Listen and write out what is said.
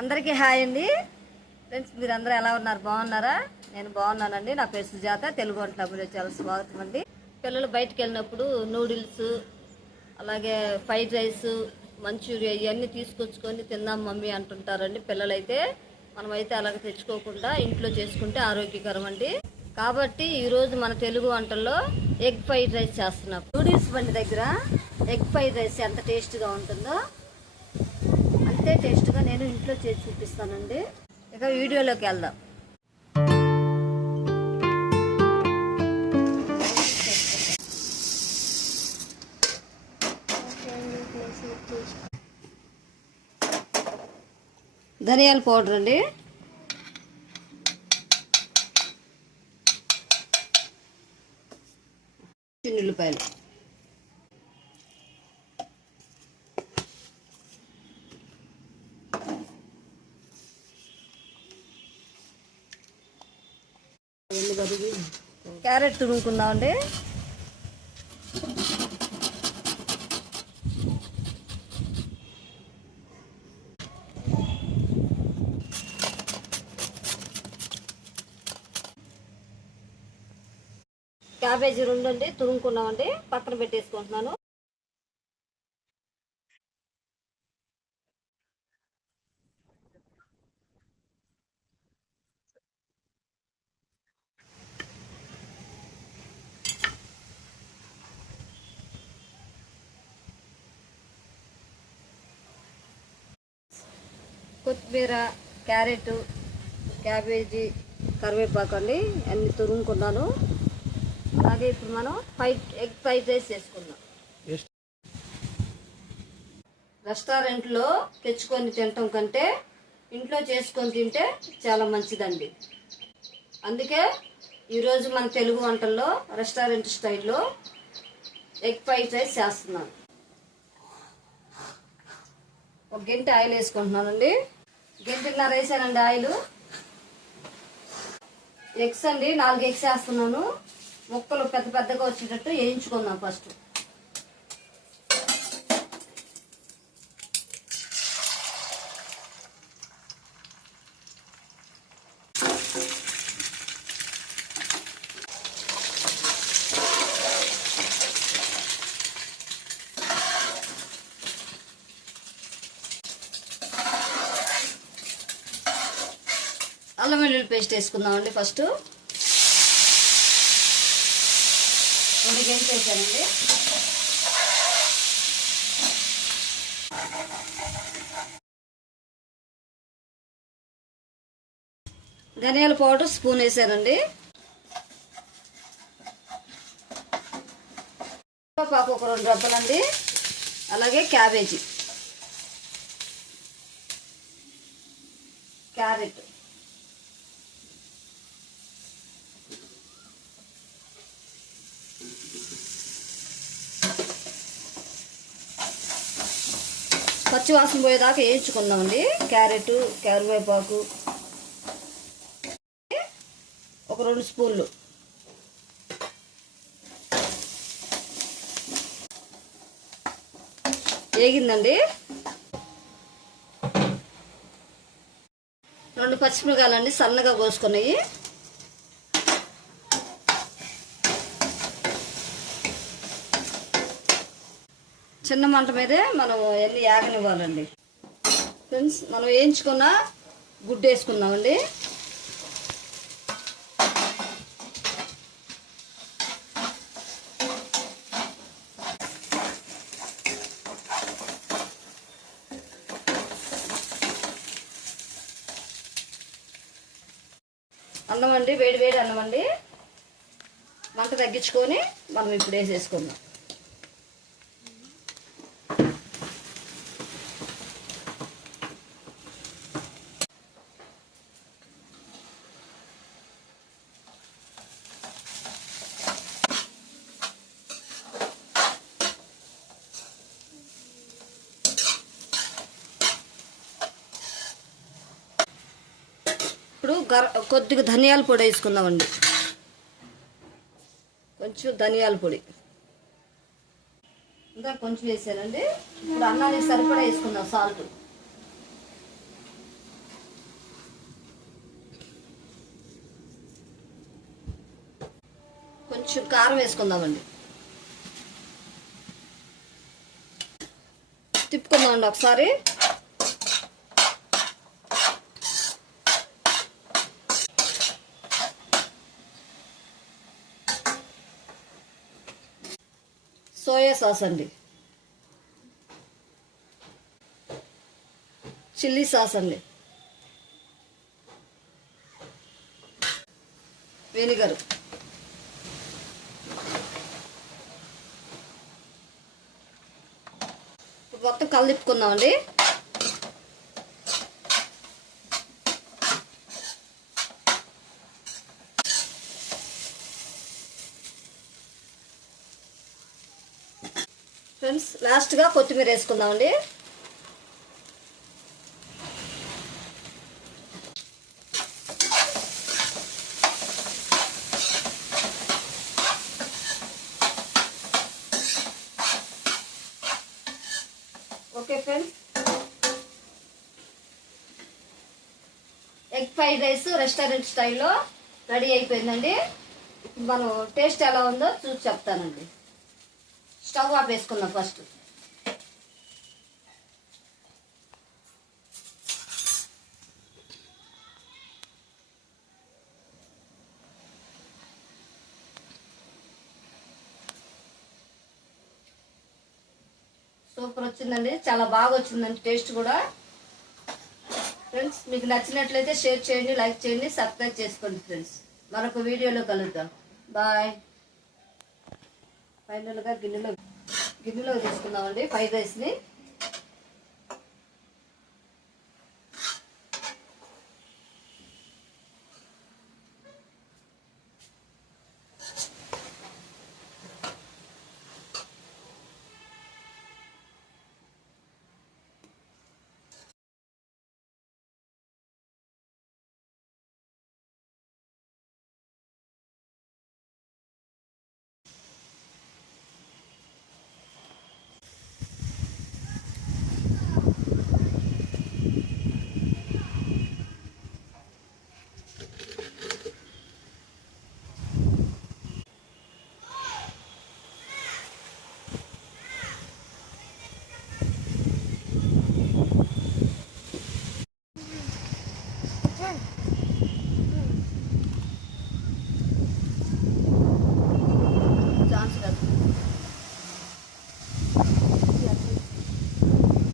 అందరికీ హాయ్ అండి ఫ్రెండ్స్, మీరందరూ ఎలా ఉన్నారు? బాగున్నారా? నేను బాగున్నానండి. నా పేరు సుజాత. తెలుగు వంటల అభిరుచి చాలా స్వాగతం అండి. పిల్లలు బయటికి వెళ్ళినప్పుడు నూడిల్స్, అలాగే ఫ్రైడ్ రైస్, మంచూరియా ఇవన్నీ తీసుకొచ్చుకొని తిందాం మమ్మీ అంటుంటారండి పిల్లలైతే. మనమైతే అలాగే తెచ్చుకోకుండా ఇంట్లో చేసుకుంటే ఆరోగ్యకరం అండి. కాబట్టి ఈరోజు మన తెలుగు వంటల్లో ఎగ్ ఫ్రైడ్ రైస్ చేస్తున్నాం. నూడిల్స్ బండి దగ్గర ఎగ్ ఫ్రైడ్ రైస్ ఎంత టేస్ట్గా ఉంటుందో అంతే టేస్ట్గా నేను ఇంట్లో చేసి చూపిస్తానండి. ఇక వీడియోలోకి వెళ్దాం. ధనియాల పౌడర్ అండి, ఉల్లిపాయలు, క్యారెట్ తురుముకుందామండి. క్యాబేజీ 2 అండి తురుముకున్నామండి, పక్కన పెట్టేసుకుంటున్నాను. కొత్తిమీర, క్యారెట్, క్యాబేజీ, కరివేపాకు అండి అన్ని తురుముకున్నాను. అలాగే ఇప్పుడు మనం ఎగ్ ఫ్రైడ్ రైస్ చేసుకుందాం. రెస్టారెంట్లో తెచ్చుకొని తినటం కంటే ఇంట్లో చేసుకొని తింటే చాలా మంచిదండి. అందుకే ఈరోజు మన తెలుగు వంటల్లో రెస్టారెంట్ స్టైల్లో ఎగ్ ఫ్రైడ్ రైస్ చేస్తున్నాను. ఒక గంట ఆయిల్ వేసుకుంటున్నానండి. గంటన్నర వేసానండి ఆయిల్. ఎగ్స్ అండి 4 ఎగ్స్ వేస్తున్నాను. ముక్కలు పెద్ద పెద్దగా వచ్చేటట్టు వేయించుకుందాం ఫస్ట్. అల్లం వెల్లుల్లి పేస్ట్ వేసుకుందామండి. ఫస్ట్ 2 గంటలు వేసానండి. ధనియాల పౌడర్ స్పూన్ వేసానండి. పాకు ఒక 2 రెబ్బలండి. అలాగే క్యాబేజీ, క్యారెట్, పచ్చివాసన పోయేదాకా వేయించుకుందామండి. క్యారెట్, కరివేపాకు ఒక 2 స్పూన్లు, వేగిందండి. 2 పచ్చిమిరకాయలండి సన్నగా కోసుకున్నాయి. చిన్న మంట మీదే మనం ఎన్ని యాగనివ్వాలండి. ఫ్రెండ్స్, మనం వేయించుకున్న గుడ్డు వేసుకుందామండి. అన్నం అండి, వేడి వేడి అన్నం అండి. మంట తగ్గించుకొని మనం ఇప్పుడు వేసేసుకుందాం. ఇప్పుడు కొద్దిగా ధనియాల పొడి వేసుకుందామండి. కొంచెం ధనియాల పొడి ఇంకా కొంచెం వేసానండి. ఇప్పుడు అన్నానికి సరిపడా వేసుకుందాం సాల్ట్. కొంచెం కారం వేసుకుందామండి. తిప్పుకుందామండి ఒకసారి. సోయా సాస్ అండి, చిల్లీ సాస్ అండి, వెనిగర్, మొత్తం కలిపుకుందామండి. ఫ్రెండ్స్ లాస్ట్గా కొత్తిమీర వేసుకుందామండి. Okay friends, egg fried rice restaurant స్టైల్లో రెడీ అయిపోయిందండి. ఇప్పుడు మనం టేస్ట్ ఎలా ఉందో చూసి చెప్తానండి. స్టవ్ ఆఫ్ వేసుకుందాం ఫస్ట్. సూపర్ వచ్చిందండి, చాలా బాగా వచ్చిందండి టేస్ట్ కూడా. ఫ్రెండ్స్ మీకు నచ్చినట్లయితే షేర్ చేయండి, లైక్ చేయండి, సబ్స్క్రైబ్ చేసుకోండి ఫ్రెండ్స్. మరొక వీడియోలో కలుద్దాం. బాయ్. ఫైనల్గా గిన్నెలో తీసుకుందామండి ఫ్రైడ్ రైస్ని.